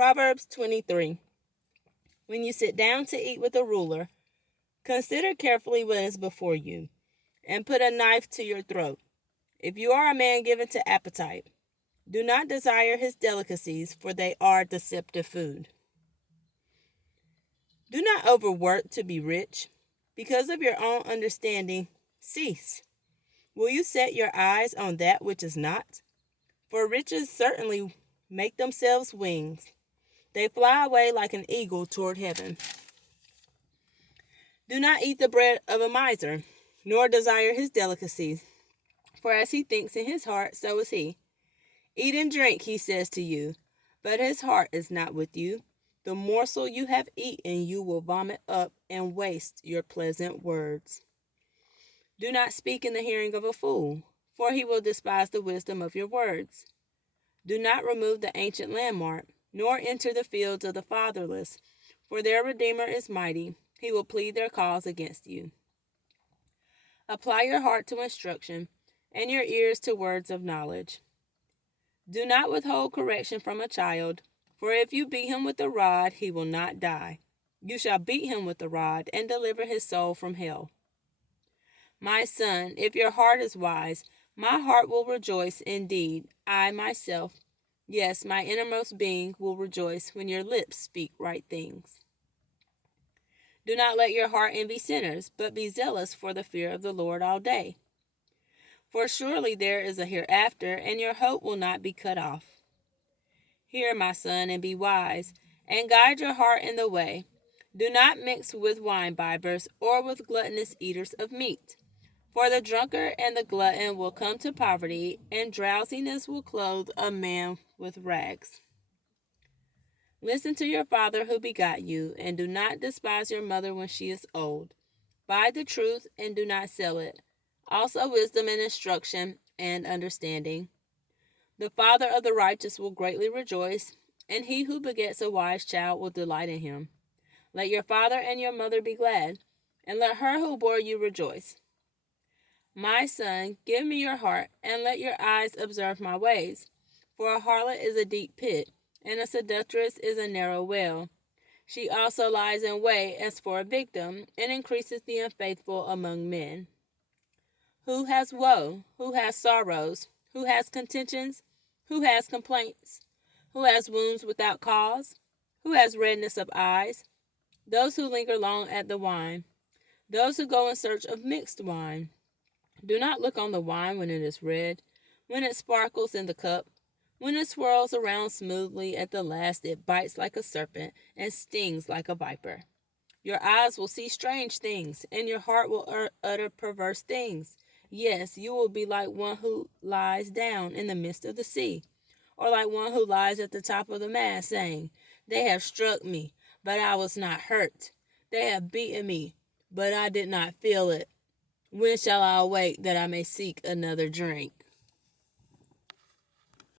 Proverbs 23. When you sit down to eat with a ruler, consider carefully what is before you, and put a knife to your throat. If you are a man given to appetite, do not desire his delicacies, for they are deceptive food. Do not overwork to be rich. Because of your own understanding, cease. Will you set your eyes on that which is not? For riches certainly make themselves wings. They fly away like an eagle toward heaven. Do not eat the bread of a miser, nor desire his delicacies. For as he thinks in his heart, so is he. Eat and drink, he says to you, but his heart is not with you. The morsel you have eaten you will vomit up and waste your pleasant words. Do not speak in the hearing of a fool, for he will despise the wisdom of your words. Do not remove the ancient landmark, nor enter the fields of the fatherless, for their Redeemer is mighty. He will plead their cause against you. Apply your heart to instruction, and your ears to words of knowledge. Do not withhold correction from a child, for if you beat him with a rod, he will not die. You shall beat him with a rod, and deliver his soul from hell. My son, if your heart is wise, my heart will rejoice indeed. I myself, yes, my innermost being will rejoice when your lips speak right things. Do not let your heart envy sinners, but be zealous for the fear of the Lord all day. For surely there is a hereafter, and your hope will not be cut off. Hear, my son, and be wise, and guide your heart in the way. Do not mix with wine-bibbers or with gluttonous eaters of meat. For the drunkard and the glutton will come to poverty, and drowsiness will clothe a man with rags. Listen to your father who begot you, and do not despise your mother when she is old. Buy the truth and do not sell it, also wisdom and instruction and understanding. The father of the righteous will greatly rejoice, and he who begets a wise child will delight in him. Let your father and your mother be glad, and let her who bore you rejoice. My son, give me your heart, and let your eyes observe my ways. For a harlot is a deep pit, and a seductress is a narrow well. She also lies in wait as for a victim, and increases the unfaithful among men. Who has woe? Who has sorrows? Who has contentions? Who has complaints? Who has wounds without cause? Who has redness of eyes? Those who linger long at the wine. Those who go in search of mixed wine. Do not look on the wine when it is red, when it sparkles in the cup. When it swirls around smoothly, at the last it bites like a serpent and stings like a viper. Your eyes will see strange things, and your heart will utter perverse things. Yes, you will be like one who lies down in the midst of the sea, or like one who lies at the top of the mast, saying, They have struck me, but I was not hurt. They have beaten me, but I did not feel it. When shall I awake that I may seek another drink?